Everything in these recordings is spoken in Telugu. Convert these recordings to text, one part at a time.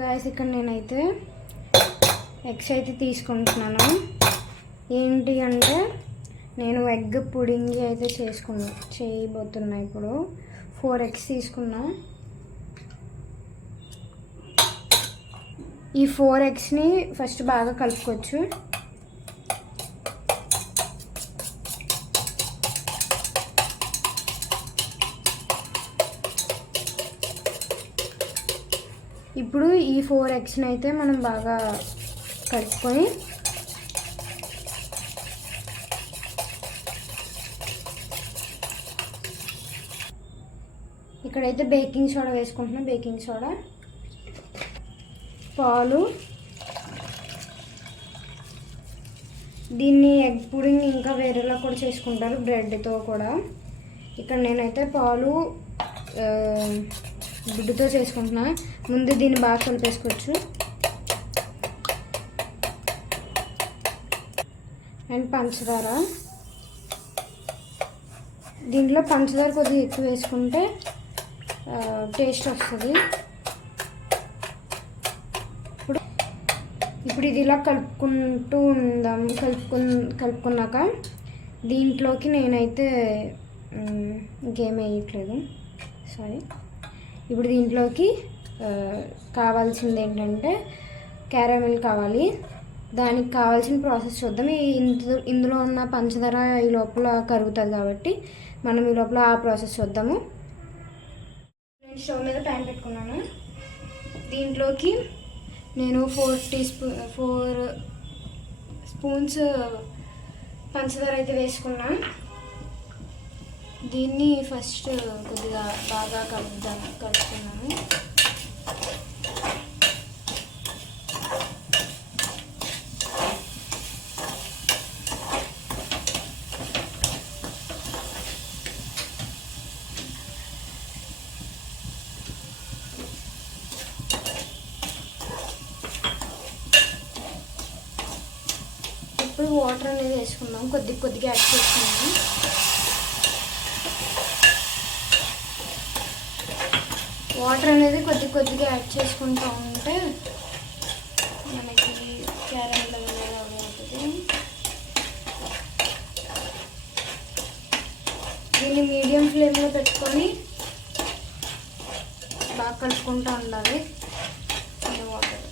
గాయస్ ఇక్కడ నేనైతే ఎగ్స్ అయితే తీసుకుంటున్నాను. ఏంటి అంటే నేను ఎగ్ పుడింగ్ అయితే చేయబోతున్నా. ఇప్పుడు 4 ఎగ్స్ తీసుకున్నా. ఈ 4 ఎగ్స్ని ఫస్ట్ బాగా కలుపుకోవచ్చు. ఇప్పుడు ఈ 4 ఎగ్స్ని అయితే మనం బాగా కలుపుకొని ఇక్కడైతే బేకింగ్ సోడా వేసుకుంటున్నాం. బేకింగ్ సోడా, పాలు. దీన్ని ఎగ్ పుడింగ్ ఇంకా వేరేలా కూడా చేసుకుంటారు, బ్రెడ్తో కూడా. ఇక్కడ నేనైతే పాలు గుడ్డుతో చేసుకుంటున్నా. ముందు దీన్ని బాగా కలిపేసుకోవచ్చు. అండ్ పంచదార, దీంట్లో పంచదార కొద్దిగా ఎక్కువ వేసుకుంటే టేస్ట్ వస్తుంది. ఇప్పుడు ఇది ఇలా కలుపుకుంటూ ఉందాం. కలుపుకున్నాక దీంట్లోకి నేనైతే ఇంకేం వేయట్లేదు, సారీ. ఇప్పుడు దీంట్లోకి కావాల్సింది ఏంటంటే క్యారమెల్ కావాలి. దానికి కావాల్సిన ప్రాసెస్ చూద్దాం. ఇందులో ఉన్న పంచదార ఈ లోపల కరుగుతుంది కాబట్టి మనం ఈ లోపల ఆ ప్రాసెస్ చూద్దాము. నేను స్టవ్ మీద ప్యాన్ పెట్టుకున్నాను. దీంట్లోకి నేను 4 స్పూన్స్ పంచదార అయితే వేసుకున్నా. దీన్ని ఫస్ట్ కొద్దిగా బాగా కలుపుకున్నాను. ఇప్పుడు వాటర్ అనేది వేసుకుందాం. కొద్దిగా యాడ్ చేసుకున్నాము. వాటర్ అనేది కొద్దిగా యాడ్ చేసుకుంటూ ఉంటే మనకి క్యారమెల్ అనేది అవుతుంది. దీన్ని మీడియం ఫ్లేమ్లో పెట్టుకొని బాగా కలుపుకుంటూ ఉండాలి. వాటర్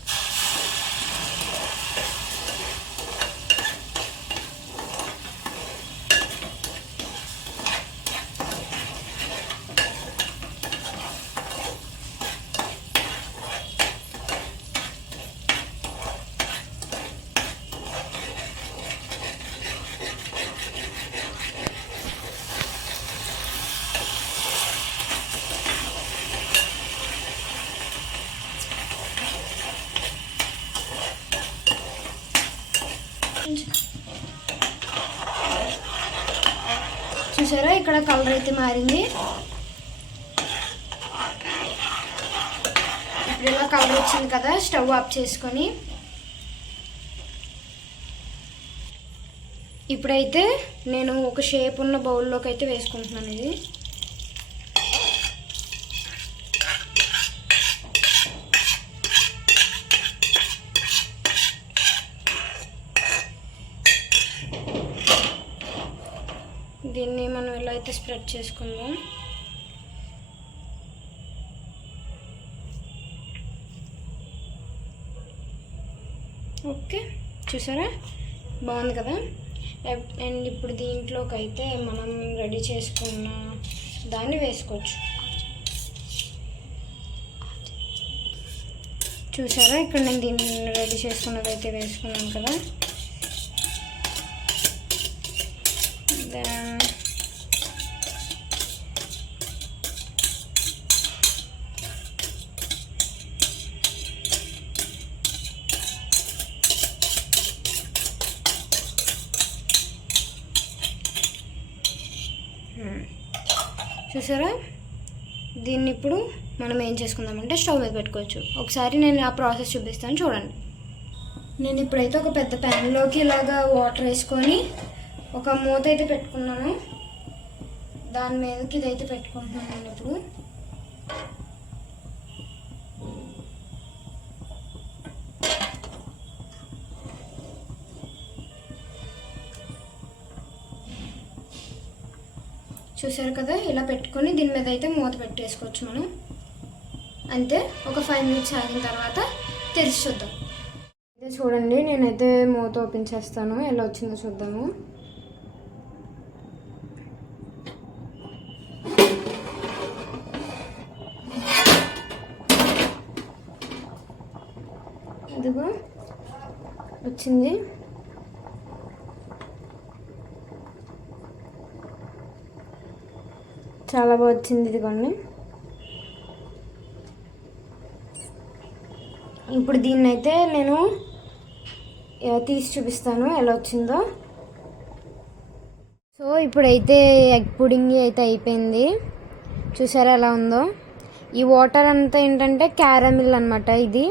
చూసారా, ఇక్కడ కలర్ అయితే మారింది. ఇప్పుడు ఇలా కలర్ వచ్చింది కదా, స్టవ్ ఆఫ్ చేసుకొని ఇప్పుడైతే నేను ఒక షేప్ ఉన్న బౌల్లోకి అయితే వేసుకుంటున్నాను. ఇది దీన్ని మనం ఇలా అయితే స్ప్రెడ్ చేసుకుందాం. ఓకే, చూసారా, బాగుంది కదా. అండ్ ఇప్పుడు దీంట్లోకి అయితే మనం రెడీ చేసుకున్న దాన్ని వేసుకోవచ్చు. చూసారా, ఇక్కడ నేను దీన్ని రెడీ చేసుకున్నది అయితే వేసుకున్నాను కదా. చూసారా, దీన్ని ఇప్పుడు మనం ఏం చేసుకుందామంటే స్టవ్ మీద పెట్టుకోవచ్చు. ఒకసారి నేను ఆ ప్రాసెస్ చూపిస్తాను, చూడండి. నేను ఇప్పుడైతే ఒక పెద్ద ప్యాన్లోకి ఇలాగా వాటర్ వేసుకొని ఒక మూత అయితే పెట్టుకున్నాను. దాని మీదకి ఇదైతే పెట్టుకుంటున్నాను. నేను ఇప్పుడు చూసారు కదా, ఇలా పెట్టుకొని దీని మీద అయితే మూత పెట్టేసుకోవచ్చు మనం. అంతే, ఒక 5 మినిట్స్ ఆగిన తర్వాత తెరిచి చూద్దాం. అయితే చూడండి, నేనైతే మూత ఓపెన్ చేస్తాను, ఎలా వచ్చిందో చూద్దాము. ఇదిగో వచ్చింది. చాలా బాగా వచ్చింది. ఇదిగోండి, ఇప్పుడు దీన్ని అయితే నేను తీసి చూపిస్తాను ఎలా వచ్చిందో. సో ఇప్పుడైతే ఎగ్ పుడింగ్ అయితే అయిపోయింది. చూసారా ఎలా ఉందో. ఈ వాటర్ అంతా ఏంటంటే క్యారమిల్ అనమాట. ఇది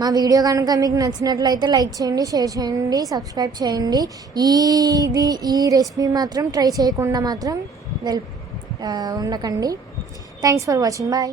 మా వీడియో కనుక మీకు నచ్చినట్లయితే లైక్ చేయండి, షేర్ చేయండి, సబ్స్క్రైబ్ చేయండి. ఈ రెసిపీ మాత్రం ట్రై చేయకుండా మాత్రం ఉండకండి. Thanks for watching. బాయ్.